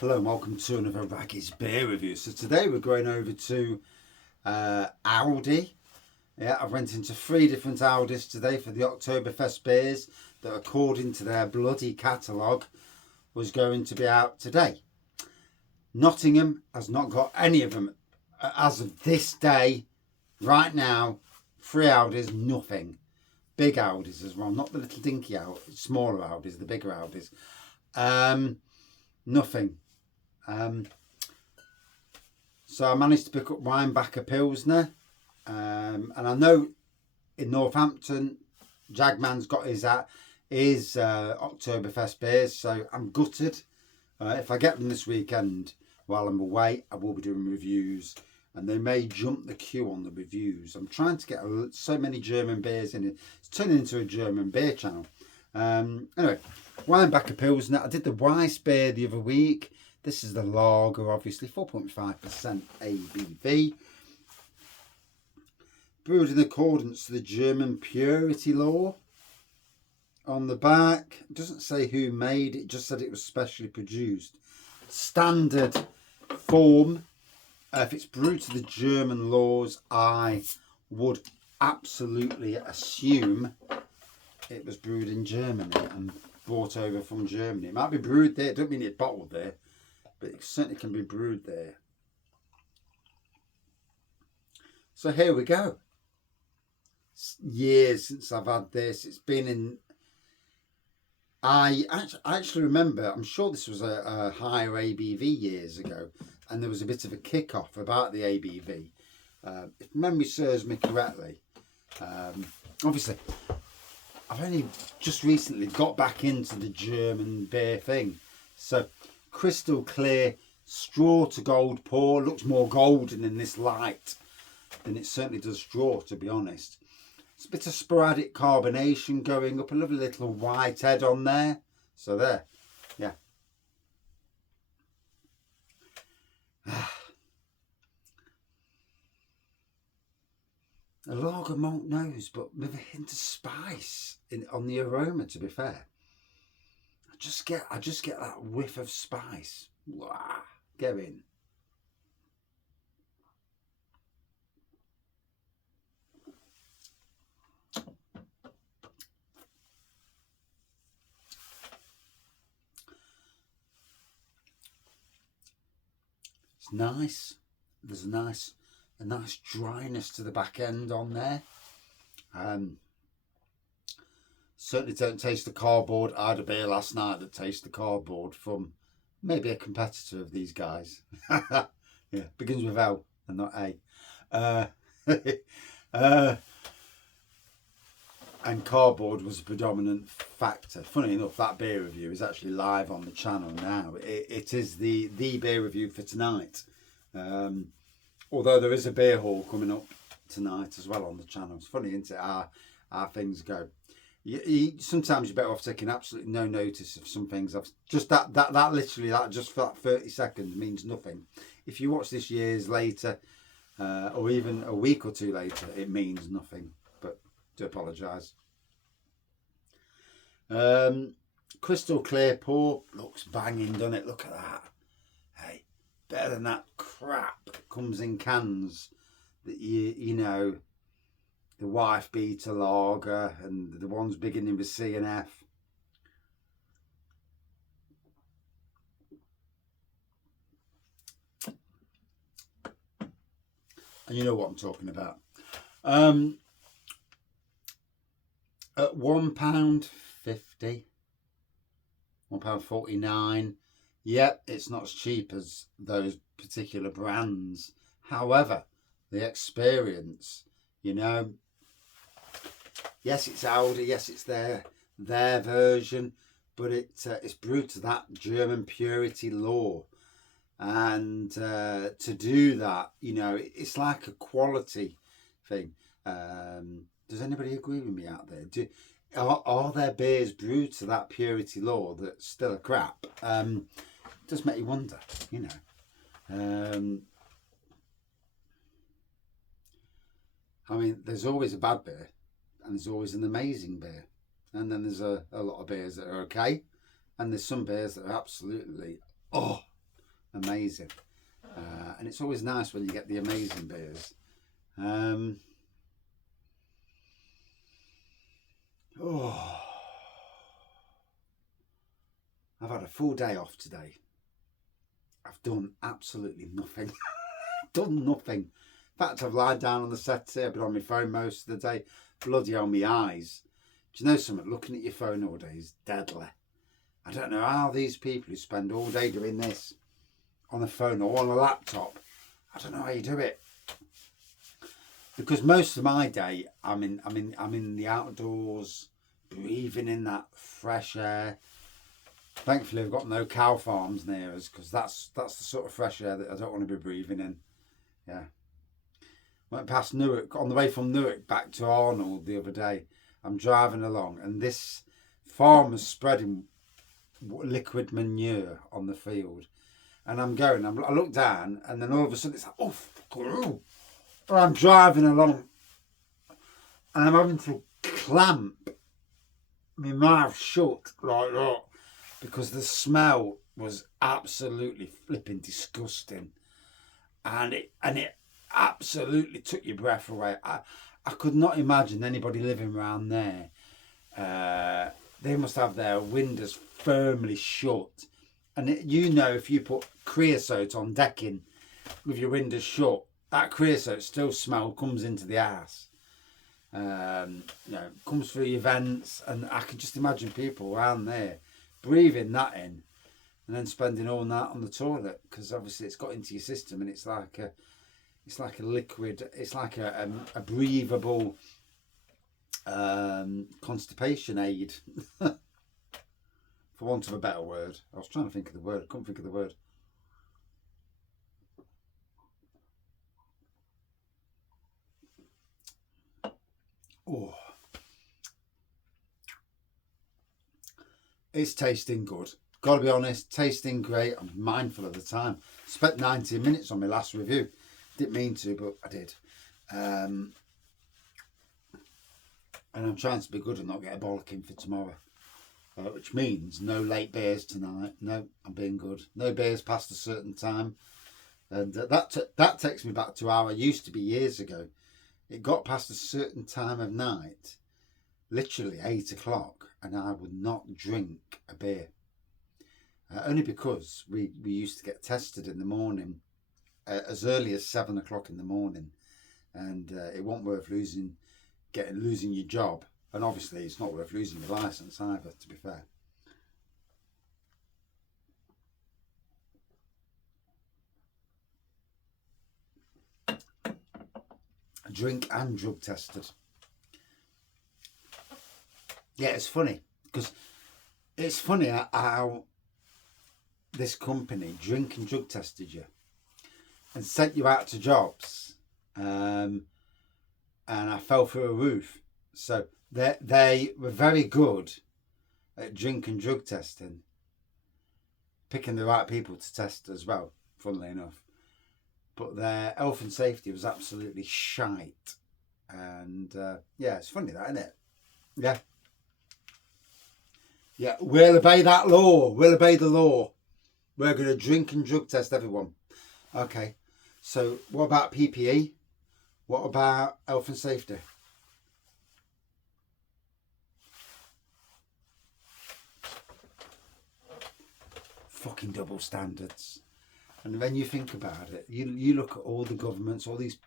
Hello and welcome to another Raggy's beer review. So today we're going over to Aldi. Yeah, I've went into 3 different Aldis today for the Oktoberfest beers that, according to their bloody catalogue, was going to be out today. Nottingham has not got any of them as of this day. Right now, 3 Aldis, nothing. Big Aldis as well, not the little dinky Aldis, smaller Aldis, the bigger Aldis. Nothing. So I managed to pick up Rheinbacher Pilsner, and I know in Northampton Jagman's got his Oktoberfest beers, so I'm gutted. If I get them this weekend while I'm away, I will be doing reviews, and they may jump the queue on the reviews. I'm trying to get so many German beers in it. It's turning into a German beer channel. Anyway, Rheinbacher Pilsner. I did the Weiss beer the other week. This is the lager, obviously, 4.5% ABV. Brewed in accordance to the German purity law. On the back, it doesn't say who made it, just said it was specially produced. Standard form. If it's brewed to the German laws, I would absolutely assume it was brewed in Germany and brought over from Germany. It might be brewed there, don't mean it's bottled there, but it certainly can be brewed there. So here we go. It's years since I've had this. It's been in... I actually remember, I'm sure this was a higher ABV years ago, and there was a bit of a kick-off about the ABV. If memory serves me correctly. Obviously, I've only just recently got back into the German beer thing. So, crystal clear, straw to gold pour. Looks more golden in this light than it certainly does straw, to be honest. It's a bit of sporadic carbonation going up. A lovely little white head on there. So there, yeah. A lager malt nose, but with a hint of spice on the aroma, to be fair. I just get that whiff of spice. Wow, go in. It's nice. There's a nice dryness to the back end on there. Certainly don't taste the cardboard. I had a beer last night that tastes the cardboard from maybe a competitor of these guys. Yeah, begins with L and not A. And cardboard was a predominant factor. Funny enough, that beer review is actually live on the channel now. It is the beer review for tonight. Although there is a beer haul coming up tonight as well on the channel. It's funny, isn't it, how things go. Sometimes you're better off taking absolutely no notice of some things. Just that literally, that just for that 30 seconds means nothing. If you watch this years later, or even a week or two later, it means nothing. But do apologise. Crystal clear pour. Looks banging, doesn't it? Look at that. Hey, better than that crap that comes in cans that you know, the wife beater lager and the ones beginning with C and F. And you know what I'm talking about. At £1.50, £1.49. Yep, it's not as cheap as those particular brands. However, the experience, you know, yes, it's Aldi, yes, it's their version, but it's brewed to that German purity law. And to do that, you know, it's like a quality thing. Does anybody agree with me out there? Are there beers brewed to that purity law that's still a crap? It does make you wonder, you know. I mean, there's always a bad beer and there's always an amazing beer. And then there's a lot of beers that are okay. And there's some beers that are absolutely, oh, amazing. And it's always nice when you get the amazing beers. Oh, I've had a full day off today. I've done absolutely nothing. Done nothing. In fact, I've lied down on the settee. I've been on my phone most of the day. Bloody hell, my eyes. Do you know something? Looking at your phone all day is deadly. I don't know how these people who spend all day doing this on a phone or on a laptop, I don't know how you do it. Because most of my day, I'm in the outdoors, breathing in that fresh air. Thankfully, I've got no cow farms near us, because that's the sort of fresh air that I don't want to be breathing in. Yeah. Went past Newark, on the way from Newark back to Arnold the other day. I'm driving along, and this farmer's spreading liquid manure on the field. And I'm I look down, and then all of a sudden it's like, oh, fuck. I'm driving along, and I'm having to clamp my mouth shut like that, because the smell was absolutely flipping disgusting, and it absolutely took your breath away. I could not imagine anybody living around there. They must have their windows firmly shut, and if you put creosote on decking with your windows shut, that creosote still smell comes into the house. Comes through your vents, and I can just imagine people around there breathing that in, and then spending all night on the toilet, because obviously it's got into your system, and it's like a liquid. It's like a breathable constipation aid, for want of a better word. I was trying to think of the word. I couldn't think of the word. Oh, it's tasting good. Got to be honest, tasting great. I'm mindful of the time. Spent 19 minutes on my last review. Didn't mean to, but I did. And I'm trying to be good and not get a bollocking for tomorrow. Which means no late beers tonight. No, I'm being good. No beers past a certain time. And that takes me back to how I used to be years ago. It got past a certain time of night, literally 8 o'clock, and I would not drink a beer. Only because we used to get tested in the morning, as early as 7 o'clock in the morning, and it wasn't worth losing your job, and obviously it's not worth losing your licence either, to be fair. Drink and drug tested. Yeah, it's funny, because it's funny how this company drink and drug tested you and sent you out to jobs, and I fell through a roof. So they were very good at drink and drug testing, picking the right people to test as well, funnily enough. But their health and safety was absolutely shite. And yeah, it's funny that, isn't it? Yeah. Yeah, we'll obey that law. We'll obey the law. We're going to drink and drug test everyone. Okay. So what about PPE? What about health and safety? Fucking double standards. And when you think about it, you look at all the governments, all these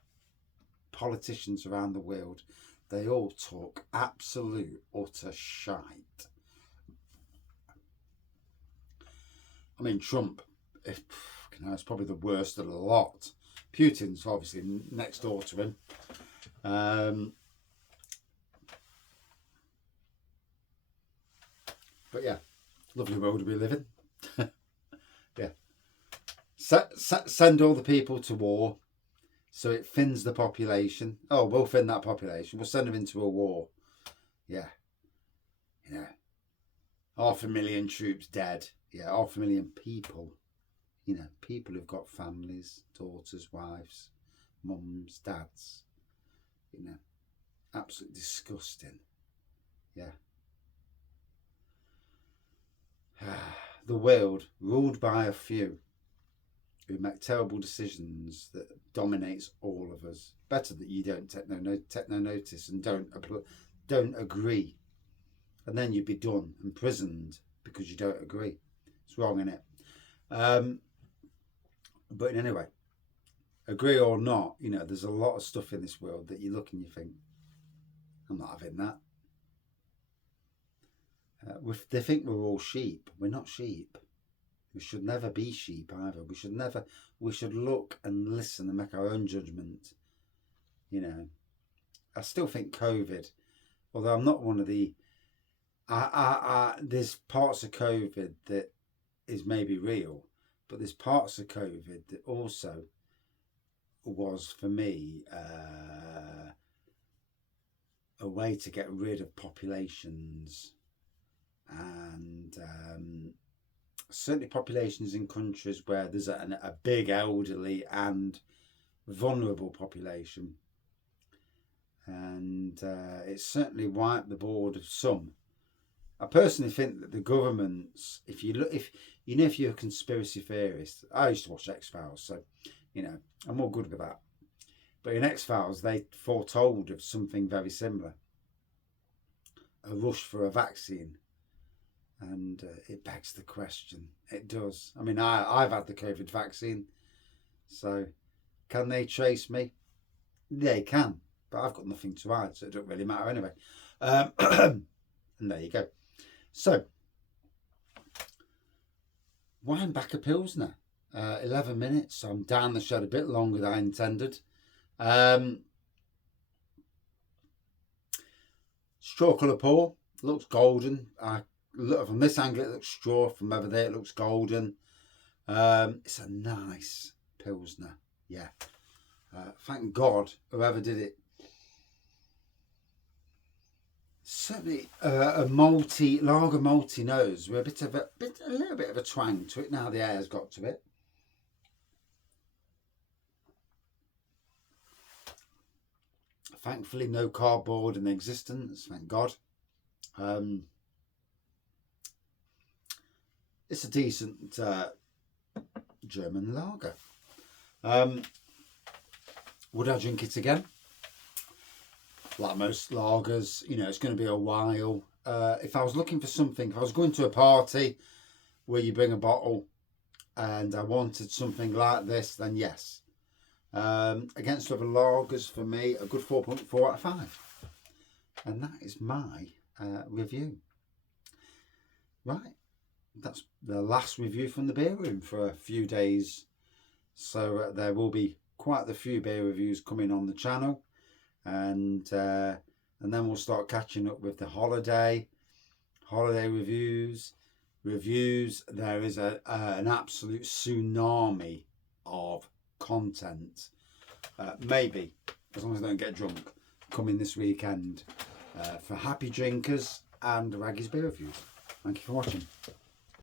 politicians around the world, they all talk absolute utter shite. I mean, Trump, it's probably the worst of the lot. Putin's obviously next door to him. But yeah, lovely world we live in. Yeah. Send all the people to war, so it thins the population. Oh, we'll thin that population. We'll send them into a war. Yeah. 500,000 troops dead. Yeah, 500,000 people. People who've got families, daughters, wives, mums, dads. Absolutely disgusting. Yeah. The world ruled by a few. who make terrible decisions that dominates all of us. Better that you don't take no notice and don't agree, and then you'd be done, imprisoned because you don't agree. It's wrong, innit? But anyway, agree or not, you know, there's a lot of stuff in this world that you look and you think, I'm not having that. They think we're all sheep. We're not sheep. We should never be sheep either. We should look and listen and make our own judgment. You know, I still think COVID, although I'm not one of the, there's parts of COVID that is maybe real, but there's parts of COVID that also was for me a way to get rid of populations, and certainly populations in countries where there's a big elderly and vulnerable population, and it certainly wiped the board of some. I personally think that the governments, if you're a conspiracy theorist, I used to watch X-Files, so you know I'm all good with that. But in X-Files, they foretold of something very similar, a rush for a vaccine. And it begs the question. It does. I mean, I've had the COVID vaccine. So can they trace me? They can. But I've got nothing to hide, so it doesn't really matter anyway. And there you go. So, Rheinbacher Pilsner. 11 minutes. So I'm down the shed a bit longer than I intended. Straw colour pour. Looks golden. Look from this angle it looks straw, from over there it looks golden. It's a nice Pilsner, yeah. Thank God whoever did it. Certainly a lager malty nose with a little bit of a twang to it now the air's got to it. Thankfully no cardboard in existence, thank God. It's a decent German lager. Would I drink it again? Like most lagers, you know, it's going to be a while. If I was looking for something, if I was going to a party where you bring a bottle and I wanted something like this, then yes. Against other lagers, for me, a good 4.4 out of 5. And that is my review. Right. That's the last review from the beer room for a few days, so there will be quite a few beer reviews coming on the channel, and then we'll start catching up with the holiday reviews. There is an absolute tsunami of content, maybe, as long as I don't get drunk, coming this weekend for happy drinkers and Raggy's beer reviews. Thank you for watching.